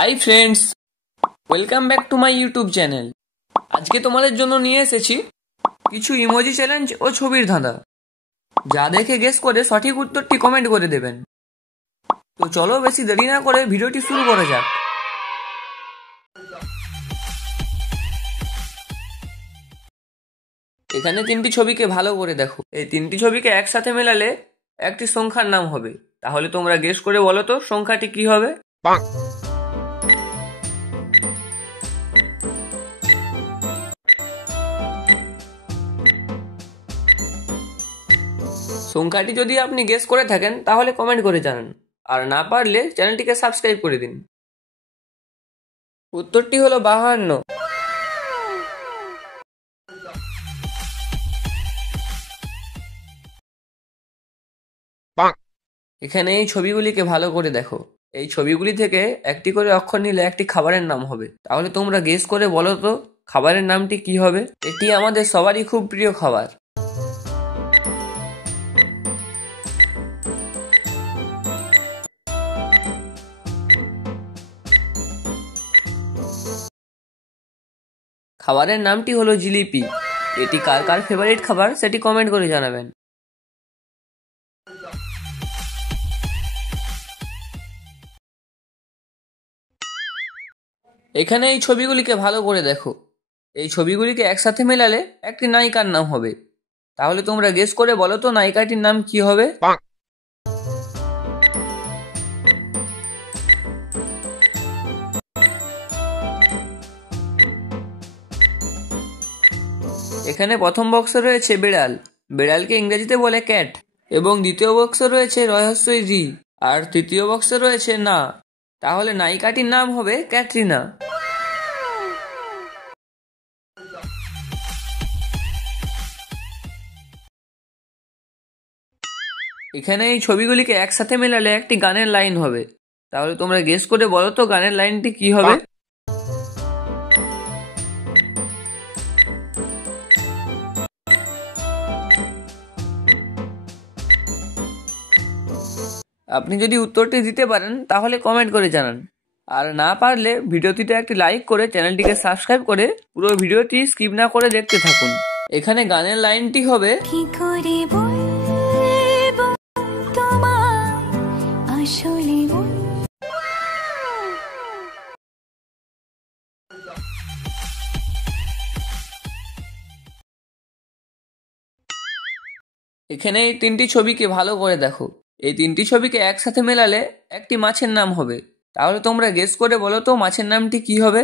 Hi friends, welcome back to my YouTube channel. আজকে তোমাদের জন্য নিয়ে এসেছি কিছু ইমোজি চ্যালেঞ্জ ও ছবির ধাঁধা, যা দেখে গেস করে সঠিক উত্তরটি কমেন্ট করে দেবেন। তো চলো বেশি দেরি না করে ভিডিওটি শুরু করা যাক। এখানে তিনটি ছবিকে ভালো করে দেখো। এই তিনটি ছবিকে একসাথে মেলালে একটি সংখ্যার নাম হবে। তাহলে তোমরা গেস করে বলো তো সংখ্যাটি কি হবে। সংখ্যাটি যদি আপনি গেস করে থাকেন তাহলে কমেন্ট করে জানান, আর না পারলে চ্যানেলটিকে সাবস্ক্রাইব করে দিন। উত্তরটি হলো 52। এখানে এই ছবিগুলিকে ভালো করে দেখো। এই ছবিগুলি থেকে একটি করে অক্ষর নিলে একটি খাবারের নাম হবে। তাহলে তোমরা গেস করে বলো তো খাবারের নামটি কি হবে। এটি আমাদের সবারই খুব প্রিয় খাবার। খাবারের নামটি হলো জিলিপি। এটি কার কার ফেভারিট খাবার সেটি কমেন্ট করে জানাবেন। এখানে এই ছবিগুলিকে ভালো করে দেখো। এই ছবিগুলিকে একসাথে মেলালে একটি নায়িকার নাম হবে। তাহলে তোমরা গেস করে বলো তো নায়িকাটির নাম কি হবে। এখানে প্রথম বক্সে রয়েছে বিড়াল। বিড়ালকে ইংরেজিতে বলে ক্যাট। এবং দ্বিতীয় বক্সে রয়েছে রহস্যই রি। আর তৃতীয় বক্সে রয়েছে না। তাহলে নায়িকাটির নাম হবে ক্যাটরিনা। এখানে এই ছবিগুলিকে একসাথে মেলালে একটি গানের লাইন হবে। তাহলে তোমরা গেস করে বলো তো গানের লাইনটি কি হবে। আপনি যদি উত্তরটি দিতে পারেন তাহলে কমেন্ট করে জানান, আর না পারলে ভিডিওটিতে একটি লাইক করে চ্যানেলটিকে সাবস্ক্রাইব করে পুরো ভিডিওটি স্কিপ না করে দেখতে থাকুন। এখানে গানের লাইনটি হবে এখানে এই তিনটি ছবিকে ভালো করে দেখো। এই তিনটি ছবিকে একসাথে মেলালে একটি মাছের নাম হবে। তাহলে তোমরা গেস করে বলো তো মাছের নামটি কি হবে।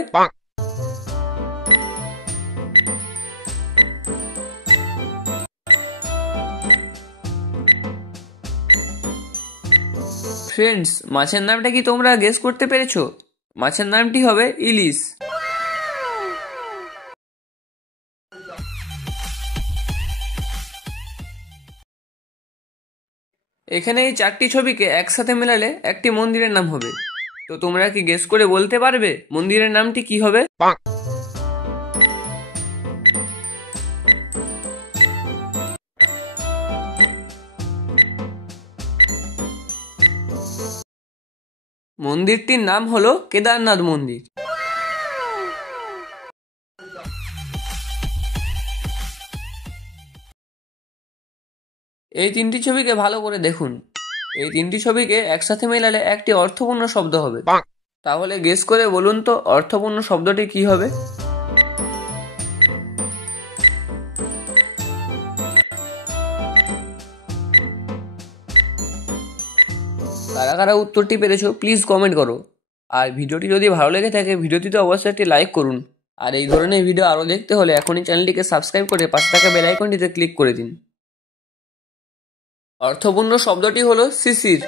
ফ্রেন্ডস, মাছের নামটা কি তোমরা গেস করতে পেরেছো? মাছের নামটি হবে ইলিশ। এখানে এই চারটি ছবিকে একসাথে মেলালে একটি মন্দিরের নাম হবে। তো তোমরা কি গেস করে বলতে পারবে মন্দিরের নামটি কি হবে। মন্দিরটির নাম হলো কেদারনাথ মন্দির। এই তিনটি ছবিকে ভালো করে দেখুন। এই তিনটি ছবিকে একসাথে মেলালে একটি অর্থপূর্ণ শব্দ হবে। তাহলে গেস করে বলুন তো অর্থপূর্ণ শব্দটি কি হবে। কারা কারা উত্তরটি পেরেছো প্লিজ কমেন্ট করো। আর ভিডিওটি যদি ভালো লেগে থাকে ভিডিওটিতে অবশ্যই একটি লাইক করুন। আর এই ধরনের ভিডিও আরও দেখতে হলে এখনই চ্যানেলটিকে সাবস্ক্রাইব করে পাশে থাকা বেল আইকনটিতে ক্লিক করে দিন। অর্থপূর্ণ শব্দটি হলো শিশির।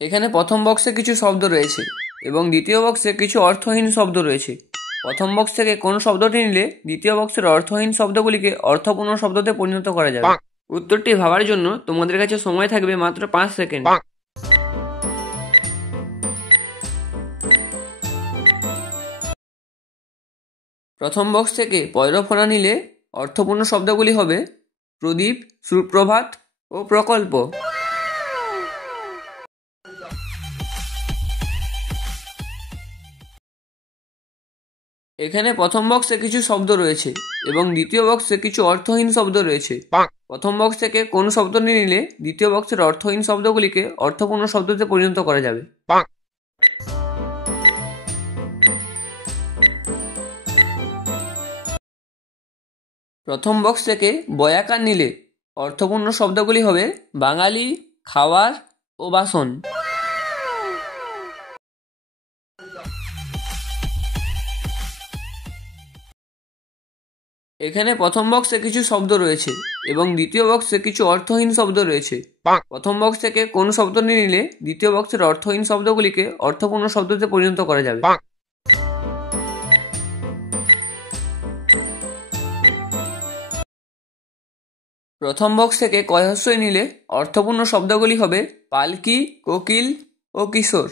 এখানে প্রথম বক্সে কিছু শব্দ রয়েছে এবং দ্বিতীয় বক্সে কিছু অর্থহীন শব্দ রয়েছে। প্রথম বক্স থেকে কোন শব্দটি নিলে দ্বিতীয় বক্সের অর্থহীন শব্দগুলিকে অর্থপূর্ণ শব্দতে পরিণত করা যাবে। উত্তরটি ভাবার জন্য তোমাদের কাছে সময় থাকবে মাত্র 5 সেকেন্ড। প্রথম বক্স থেকে পয়রফোনা নিলে অর্থপূর্ণ শব্দগুলি হবে প্রদীপ, সুপ্রভাত ও প্রকল্প। এখানে প্রথম বক্সে কিছু শব্দ রয়েছে এবং দ্বিতীয় বক্সে কিছু অর্থহীন শব্দ রয়েছে। প্রথম বক্স থেকে কোন শব্দটি নিলে দ্বিতীয় বক্সের অর্থহীন শব্দগুলিকে অর্থপূর্ণ শব্দতে পরিণত করা যাবে। প্রথম বক্স থেকে বয়াকার নিলে অর্থপূর্ণ শব্দগুলি হবে বাঙালি, খাওয়ার ও বাসন। এখানে প্রথম বক্সে কিছু শব্দ রয়েছে এবং দ্বিতীয় বক্সে কিছু অর্থহীন শব্দ রয়েছে। প্রথম বক্স থেকে কোন শব্দটি নিলে দ্বিতীয় বক্সের অর্থহীন শব্দগুলিকে অর্থপূর্ণ শব্দতে পরিণত করা যাবে। প্রথম বক্স থেকে কয়হস্যই নিলে অর্থপূর্ণ শব্দগুলি হবে পালকি, কোকিল ও কিশোর।